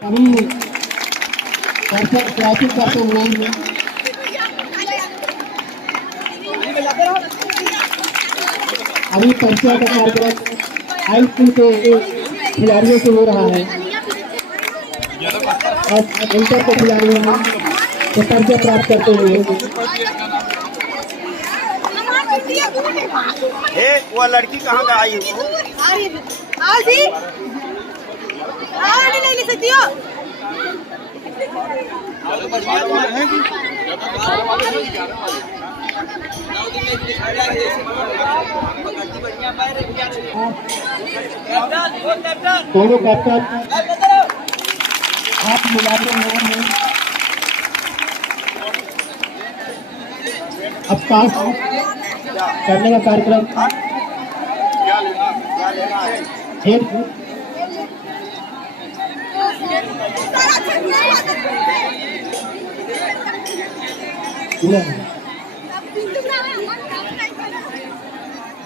अभी ट्रैफिक करते हुए अभी परिचय का कार्यक्रम हाई स्कूल के खिलाड़ियों से हो रहा है और इंटर के खिलाड़ियों में परिचय प्राप्त करते हुए वो लड़की कहाँ का आई नहीं सकती हो। दोनों कैप्टन हाथ मिलाते हैं अब पास करने का कार्यक्रम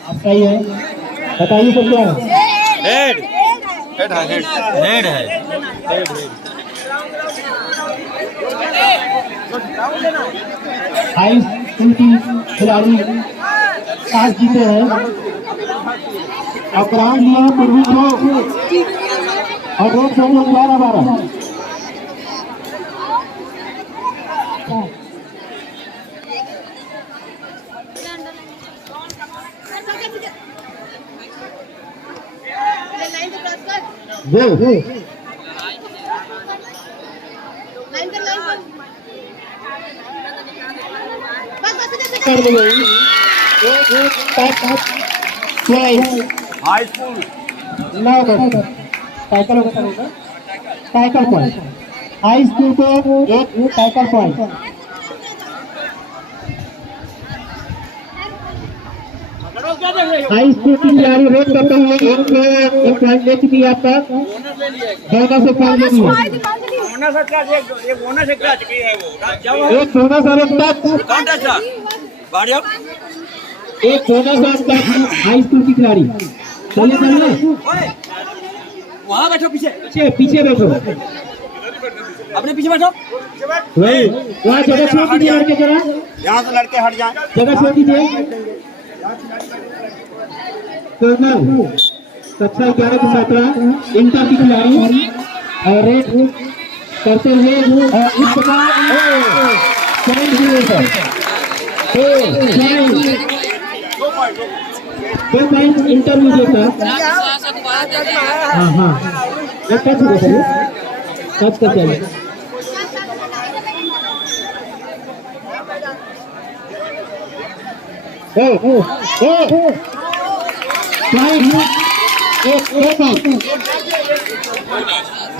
आपका ही है, बताइए तो क्या है? हेड है। हाई स्कूल की खिलाड़ी आज जीते हैं और ग्राउंड लिया पूर्वी को और road show 11-12 high school tackle point high school को एक टैकल पॉइंट हाई स्कूल की खिलाड़ी रेड करते हुए एक पॉइंट ले चुकी है अब तक 14 से पॉइंट लेनी है एक बोनस हाई स्कूल की खिलाड़ी चलिए वहाँ बैठो पीछे बैठो अपने पीछे बैठो वहाँ जगह छोड़ दीजिए लड़के जरा यहाँ से लड़के हट जाए जगह छोड़ दीजिए कक्षा 11 की छात्रा इंटर की खिलाड़ी और रेड करते हुए इस प्रकार दो पॉइंट इंटरमीडिएट का हाँ टच कर चलिए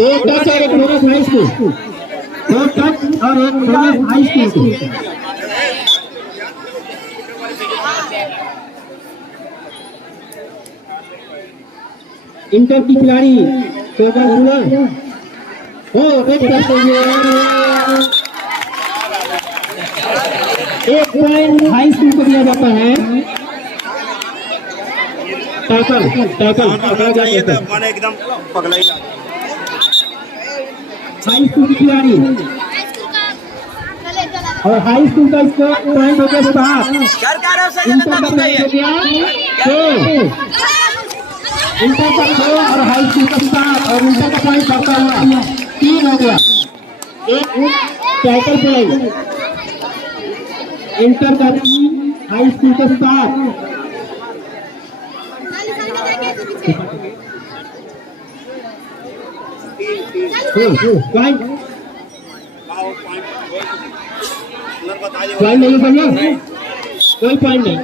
एक टच और एक बोनस हाई स्कूल दो टच और एक बोनस हाई स्कूल इंटर की खिलाड़ी 14-16 एक पॉइंट हाई स्कूल को दिया जाता है टैकल एकदम पगला ही हाई स्कूल की खिलाड़ी और हाई स्कूल का इसको पॉइंट हो गया 7 इंटर का पॉइंट हो गया 2 इंटर का 2 और हाई स्कूल का 7 और इंटर का पॉइंट बढ़ता हुआ 3 हो गया एक टैकल पॉइंट इंटर का 3 हाई स्कूल का 7 पॉइंट नहीं भैया कोई पॉइंट नहीं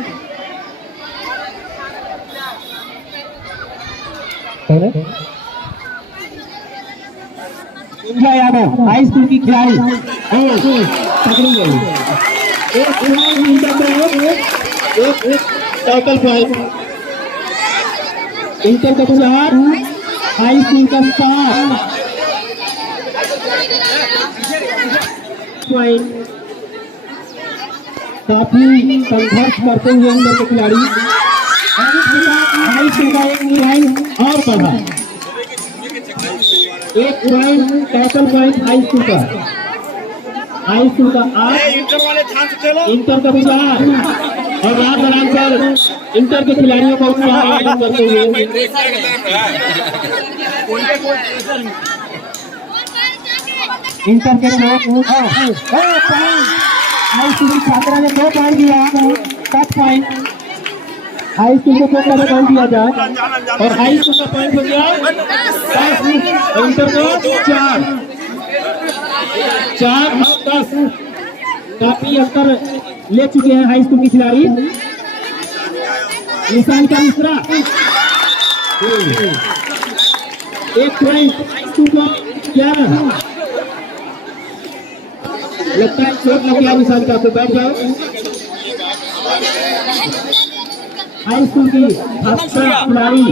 यादव हाई स्कूल की खिलाड़ी पकड़ी गई एक टैकल पॉइंट इंटर का 4 हाई स्कूल का 7 पॉइंट काफी संघर्ष करते हुए इंटर के खिलाड़ी हाई स्कूल का एक और बढ़ा 1 point tackle point high school का 8 इंटर वाले ध्यान से खेलो। इंटर का 4 और रात दौरान पर इंटर के खिलाड़ियों को उत्साह करते हुए इंटर के हाई स्कूल की छात्रा ने 2 पॉइंट दिया, टच पॉइंट हाई स्कूल को पॉइंट दिया जाए और हाई स्कूल का पॉइंट हो गया 10, इंटर को 4 और 10। काफी अंतर ले चुके हैं हाई स्कूल के खिलाड़ी। निशान का मिश्रा 1 पॉइंट हाई स्कूल को 11। लगता है चोट लग गया निशान का, तो बैठ जाओ। हाई स्कूल की खिलाड़ी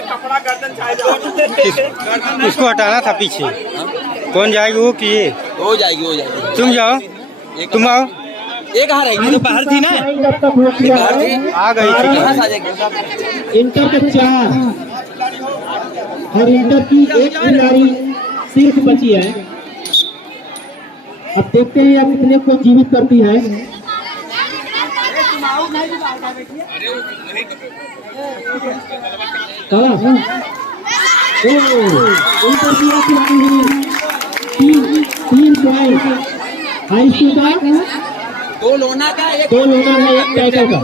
कपड़ा गर्दन छाया इसको हटाना था पीछे। कौन जाएगी वो कि ये? हो जाएगी। तुम जाओ, तुम आओ। एक हार रहेगी तो बाहर थी ना, आ गई थी। इंटर के 4 और इंटर की 1 खिलाड़ी सिर्फ बची है। अब देखते हैं अब कितने को जीवित करती है। इंटर की 1 खिलाड़ी 3 पॉइंट हाई स्कूल का 2 लोना का 2 लोना है 1 टाइटल का।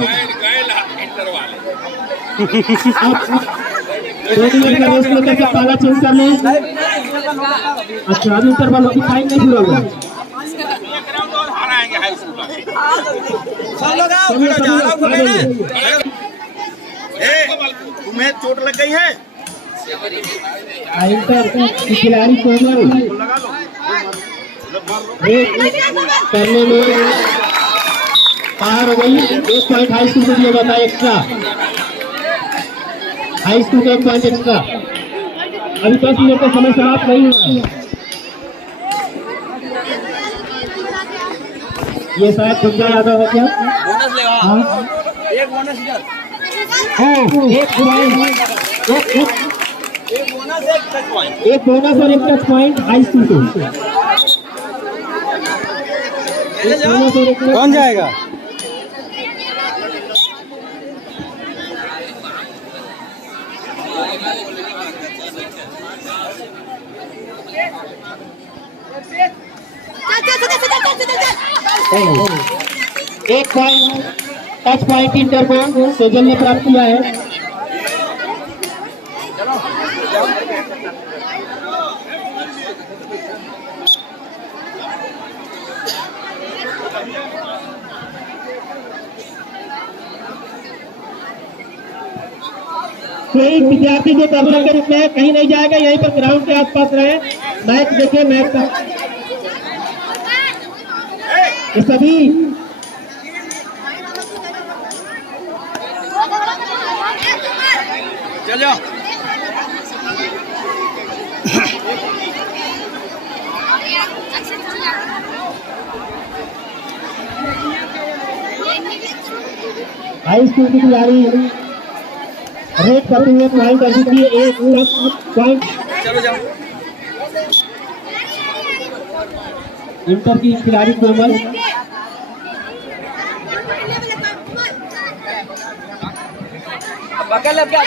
पाला चेंज कर ले। अच्छा अभी इंटर वालों की फाइन नहीं पूरा हुआ। तुम्हें चोट लग गई है। इंटर की खिलाड़ी कोमल करने में बाहर हो गई। 1 पॉइंट हाई स्कूल को दिया जाता है एक्स्ट्रा। हाई स्कूल का 1 पॉइंट एक्स्ट्रा। अभी 10 मिनट का समय समाप्त नहीं हुआ। ये शायद गुंजा यादव है क्या? बोनस लेगा। हाँ एक बोनस इधर। एक बोनस और 1 टच पॉइंट हाई स्कूल को। कौन जाएगा? एक पॉइंट टच पॉइंट इंटर को सेजल ने प्राप्त किया है। कोई विद्यार्थी जो दर्शक के रूप में कहीं नहीं जाएगा, यहीं पर ग्राउंड के आसपास रहे, मैच देखे। मैच का ये सभी चलो हाई स्कूल की खिलाड़ी रेड करते हुए पॉइंट कर दीजिए। 1 पॉइंट चलो जाओ। इंटर की खिलाड़ी कोमल बगल अब क्या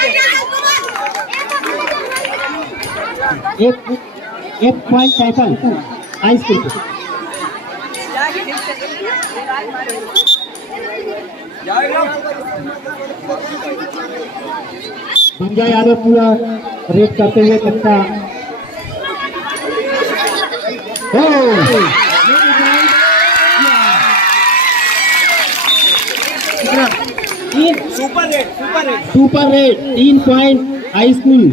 एक पॉइंट टैकल हाई स्कूल को। गुंजा यादव पूरा रेड करते हुए कट्टा। Super red 3 point high school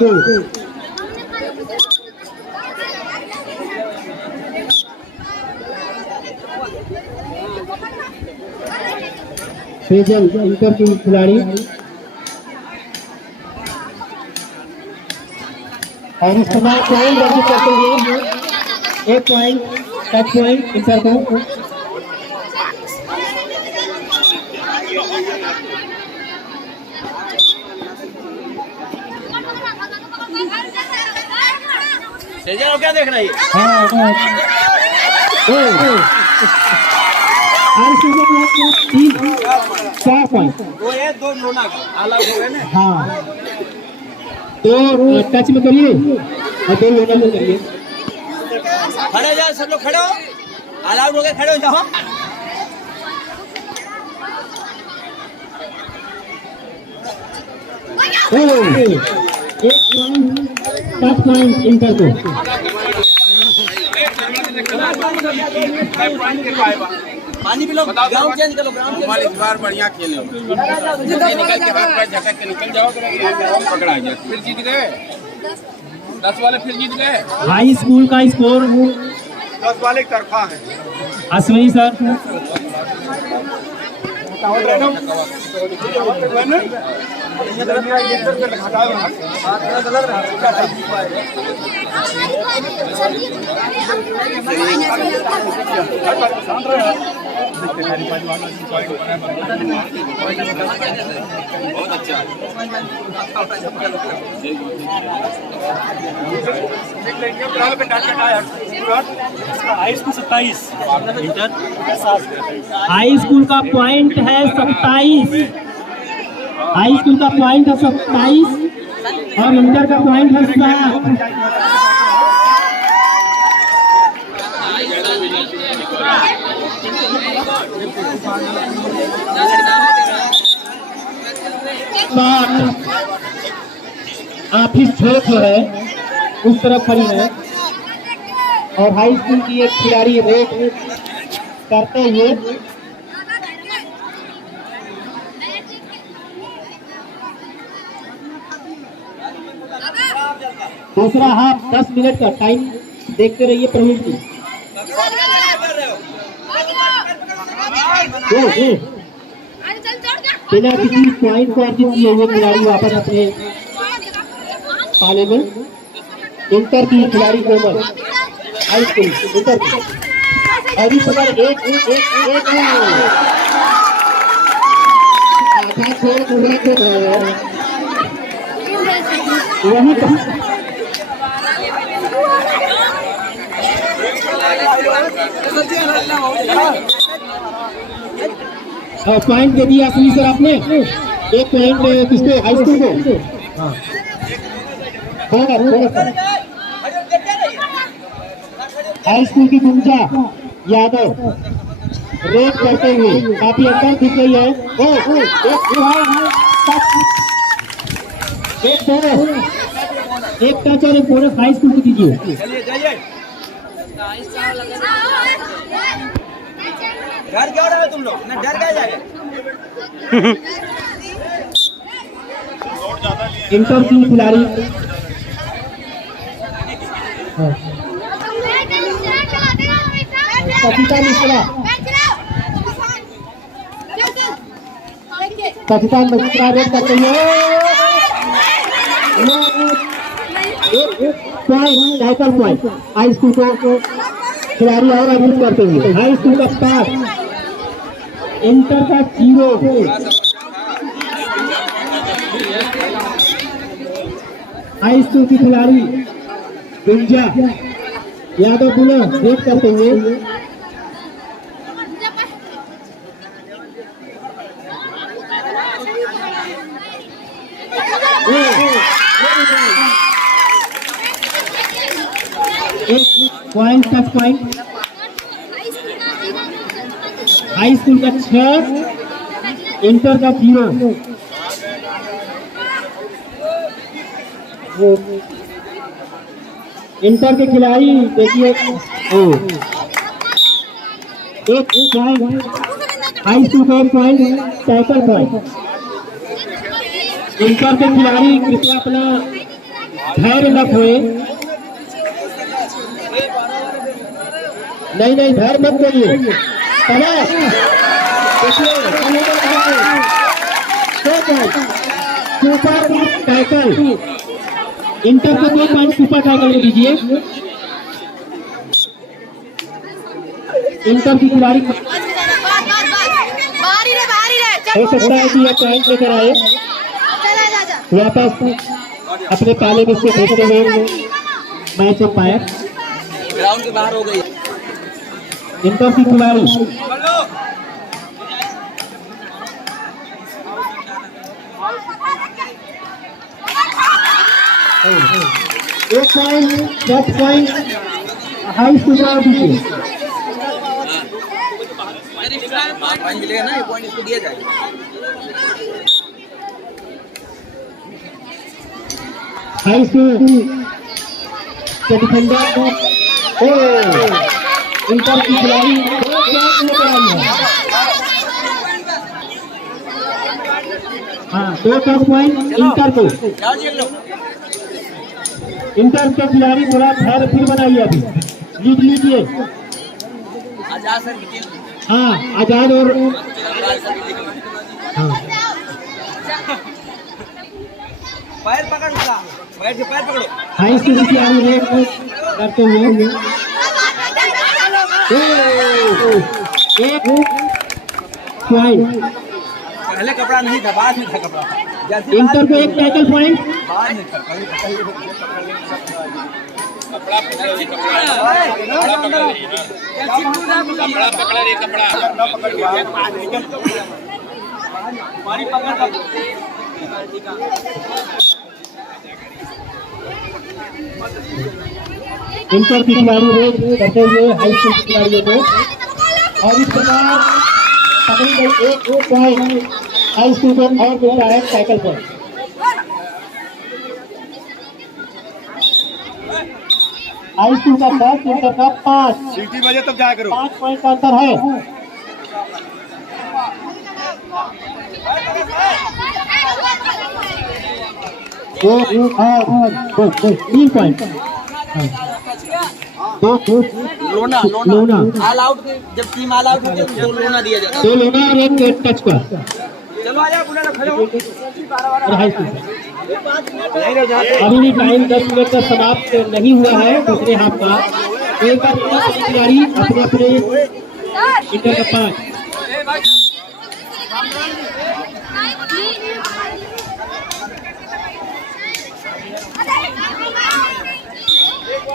को। फेजल इंटर की खिलाड़ी और इस समय पॉइंट अर्जित करते हुए 1 पॉइंट टच पॉइंट इंटर को। सेजल क्या देख रही है? हाँ और 4 पॉइंट दो ये दो नोना अलग हो गए ना। हाँ तो टच में करिए और 2 लोना में करिए। खड़े हो जाओ सब लोग, खड़े हो, अलाउड हो गए, खड़े हो जाओ। टच पॉइंट इंटर को। पानी पी लो, ग्राउंड चेंज कर लो, ग्राउंड चेंज। इस बार बढ़िया खेले हो। निकल के हाथ पर झटक के निकल जाओ तो पकड़ा गया, फिर जीत गए 10 वाले, फिर जीत गए। हाई स्कूल का स्कोर 10 वाले की तरफा है। अश्विनी सर। बहुत अच्छा high school 27 inter. High school का पॉइंट है 27। हाई स्कूल का पॉइंट है 27 और इंटर का पॉइंट है 7। ऑफिस छोट जो है उस तरफ खड़ी है और हाई स्कूल की एक खिलाड़ी रेट करते हुए दूसरा हाफ 10 मिनट का टाइम देखते रहिए प्रवीण जी। बिना किसी पॉइंट को अर्जित किए हुए खिलाड़ी वापस अपने पाले में। इंटर की खिलाड़ी कोमल हाई स्कूल इंटर की अभी पकड़ एक आधा छोड़ पूरा खेल रहे हैं वही पॉइंट दे दिया असली सर आपने। 1 पॉइंट किसको? हाई स्कूल को। हाँ हाई स्कूल की गुंजा यादव रेड करते हुए काफी अंदर दिख रही है। एक टच और एक बोनस हाई स्कूल को दीजिए। डर क्यों रहे हो तुम लोग? डर क्या जाएगा? इंटर की खिलाड़ी कविता मिश्रा रेड करते हुए पॉइंट हाई स्कूल को खिलाड़ी और अभिवृद्ध करते हुए। हाई स्कूल का 5 इंटर का 0। हाई स्कूल की खिलाड़ी गुंजा यादव पुनः रेड करते हुए एक point touch point. High school का 6 इंटर का 0। इंटर के खिलाड़ी देखिए एक पॉइंट हाई स्कूल का 1 पॉइंट टैकल पॉइंट। इंटर के खिलाड़ी कृपया अपना धैर्य न खोए। नहीं धैर्य मत करिए। सुपर टैकल, इंटर को 2 पॉइंट सुपर टैकल को दीजिए। इंटर की खिलाड़ी हो सकता है कि यह पॉइंट लेकर आए वापस अपने पाले में से भेजते हुए मैच अंपायर। ग्राउंड के बाहर हो गई। इंटर की खिलाड़ी एक पॉइंट 10 पॉइंट हाई स्कोर दीजिए। पॉइंट मिलेगा ना, ये पॉइंट इसको दिया जाएगा। हाई स्कोर डिफेंडर इंटर की खिलाड़ी 2 पॉइंट लेकर आई है। हाँ 2 पॉइंट इंटर को। इंटर के खिलाड़ी थोड़ा धैर्य फिर बनाइए, अभी लीड लीजिए। आजाद सर की टीम। हाँ आजाद और हाँ पैर पकड़ उसका, पैर से पैर पकड़ो। हाई स्कूल की खिलाड़ी रेड करते हुए एक पॉइंट। पहले कपड़ा नहीं था, बाद में था कपड़ा। जैसे इंटर को एक टैकल पॉइंट। बाद में था, पहले कपड़ा पकड़ रही, कपड़ा पकड़ रही है, कपड़ा पकड़ रही, कपड़ा पकड़ के हमारी पकड़। इंटर की खिलाड़ी रेड करते हुए हाई स्कूल की खिलाड़ियों को, और इस प्रकार पकड़ी गई एक पॉइंट हाई स्कूल को और मिलता है टैकल पॉइंट। हाई स्कूल का 10, इंटर का 5। सीटी बजे तब जाया करो। 5 पॉइंट का अंतर है। और 3 पॉइंट। लोना लोना ऑल आउट, जब टीम ऑल आउट होती है तो लोना दिया जाता है। 2 लोना और 1 टच पर। चलो आजा, बुला लो, खड़े हो। और हाई स्कूल अभी भी टाइम 10 मिनट का समाप्त नहीं हुआ है दूसरे हाफ का। एक बार खिलाड़ी अपने अपने इंटर का 5।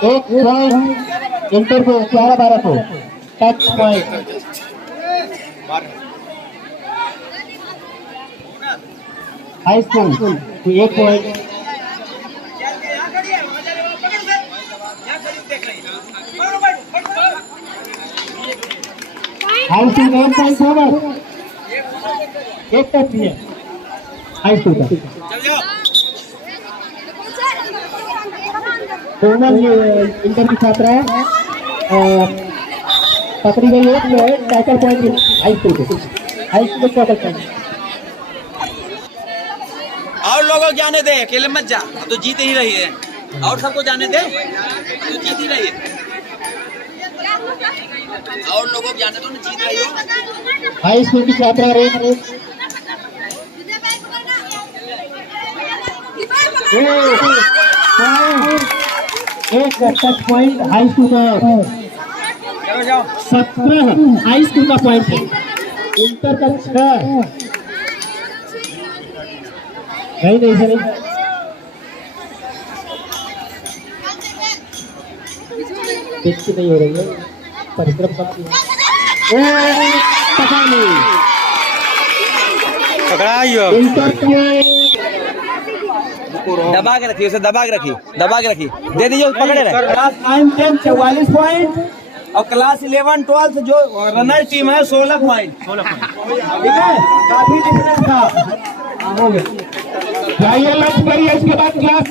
एक पॉइंट इंटर को 11-12 को touch point. High school 1 point. High school 1 point होगा, 1 टच है हाई स्कूल का। कोमल ये इंटर की छात्रा है, पकड़ी गई है टैकल पॉइंट हाई स्कूल को। High school tackle point. और लोगों को जाने दे, अकेले मत जा, अब तो जीत ही रही है। और सबको जाने दे, अब तो जीत ही रही है। और लोगों को जाने दो ना, जीत रही हो। हाई स्कूल की छात्रा रेड एक टच पॉइंट हाई स्कूल का। 17 हाई स्कूल का पॉइंट है, इंटर का 6। नहीं सर, देखती नहीं हो रही है, परिश्रम कम पता नहीं। पकड़ाइयो इंटर के दबा के रखिए, उसे दबा के रखिए, दबा के रखिए, दे दीजिए, पकड़े रहे। क्लास 9, 10 44 पॉइंट और क्लास 11, 12 जो रनर टीम है 16 पॉइंट। ठीक है, काफी डिफरेंस था। हो गया, जाइए लंच करिए, इसके बाद क्लास